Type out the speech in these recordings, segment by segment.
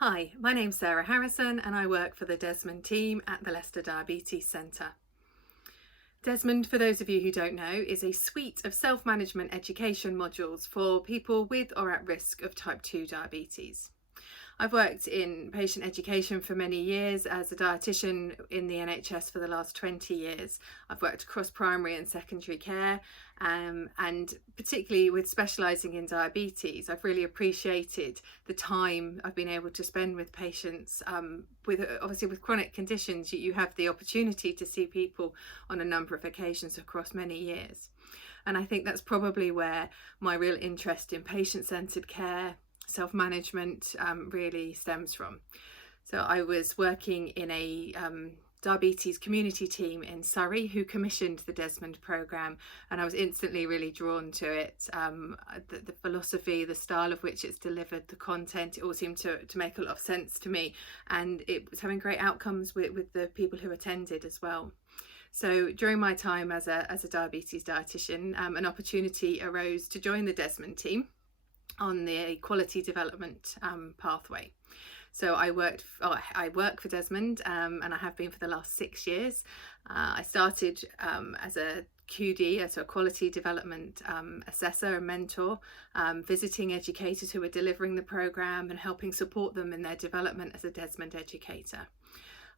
Hi, my name's Sarah Harrison and I work for the DESMOND team at the Leicester Diabetes Centre. DESMOND, for those of you who don't know, is a suite of self-management education modules for people with or at risk of type 2 diabetes. I've worked in patient education for many years as a dietitian in the NHS for the last 20 years. I've worked across primary and secondary care, and particularly with specialising in diabetes, I've really appreciated the time I've been able to spend with patients. Obviously with chronic conditions, you have the opportunity to see people on a number of occasions across many years. And I think that's probably where my real interest in patient-centred care, self-management really stems from. So I was working in a diabetes community team in Surrey who commissioned the DESMOND programme, and I was instantly really drawn to it. The philosophy, the style of which it's delivered, the content, it all seemed to make a lot of sense to me, and it was having great outcomes with the people who attended as well. So during my time as a diabetes dietitian, an opportunity arose to join the DESMOND team on the quality development pathway. So I work for DESMOND, and I have been for the last 6 years. I started as a QD, as a quality development assessor and mentor, visiting educators who were delivering the programme and helping support them in their development as a DESMOND educator.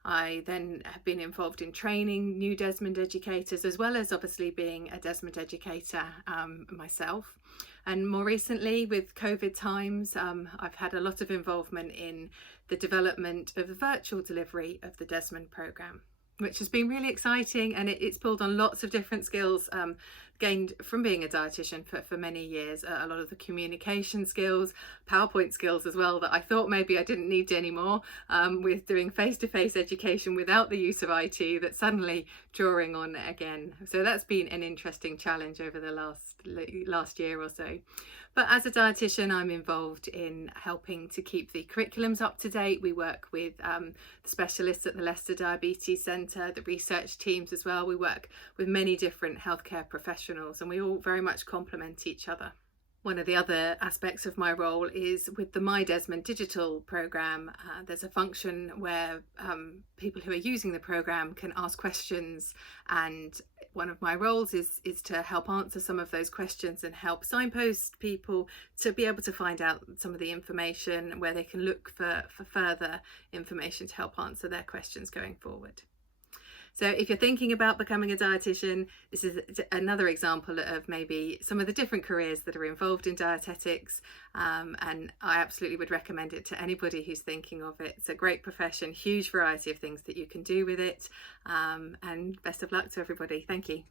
I then have been involved in training new DESMOND educators, as well as obviously being a DESMOND educator myself. And more recently, with COVID times, I've had a lot of involvement in the development of the virtual delivery of the DESMOND programme, which has been really exciting, and it's pulled on lots of different skills gained from being a dietitian for many years. A lot of the communication skills, PowerPoint skills as well, that I thought maybe I didn't need anymore, with doing face-to-face education without the use of IT, that's suddenly drawing on again. So that's been an interesting challenge over the last year or so. But as a dietitian, I'm involved in helping to keep the curriculums up to date. We work with the specialists at the Leicester Diabetes Centre, the research teams as well. We work with many different healthcare professionals, and we all very much complement each other. One of the other aspects of my role is with the MyDESMOND digital programme. There's a function where people who are using the programme can ask questions, and one of my roles is to help answer some of those questions and help signpost people to be able to find out some of the information where they can look for further information to help answer their questions going forward. So if you're thinking about becoming a dietitian, this is another example of maybe some of the different careers that are involved in dietetics, and I absolutely would recommend it to anybody who's thinking of it. It's a great profession, huge variety of things that you can do with it, and best of luck to everybody. Thank you.